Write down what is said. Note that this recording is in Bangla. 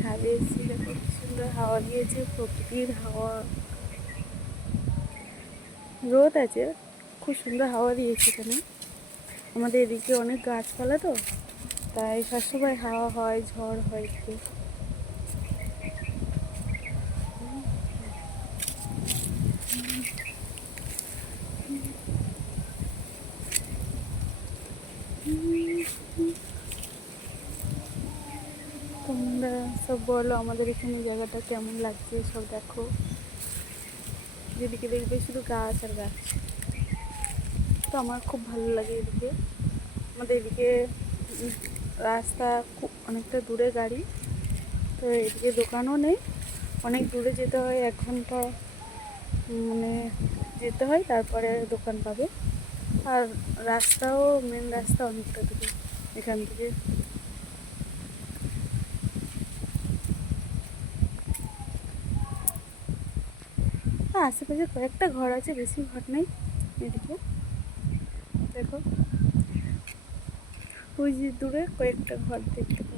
ছাদে এসেছি, দেখো কি সুন্দর হাওয়া দিয়েছে, প্রকৃতির হাওয়া। রোদ আছে, খুব সুন্দর হাওয়া দিয়েছে এখানে। আমাদের এদিকে অনেক গাছপালা তো, তাই সবসময় হাওয়া হয়, ঝড় হয় একটু। তোমরা সব বলো আমাদের এখানে জায়গাটা কেমন লাগছে, সব দেখো। যেদিকে দেখবে শুধু গাছ আর গাছ, তো আমার খুব ভালো লাগে এদিকে। আমাদের এদিকে রাস্তা খুব অনেকটা দূরে গাড়ি, তো এদিকে দোকানও নেই, অনেক দূরে যেতে হয়, 1 ঘন্টা মানে যেতে হয়, তারপরে দোকান পাবে। আর রাস্তাও, মেন রাস্তা অনেকটা দূরে এখান থেকে। আশেপাশে কয়েকটা ঘর আছে, বেশি ঘর নেই এদিকে। দেখো ওই যে দূরে কয়েকটা ঘর দেখতে পাচ্ছি।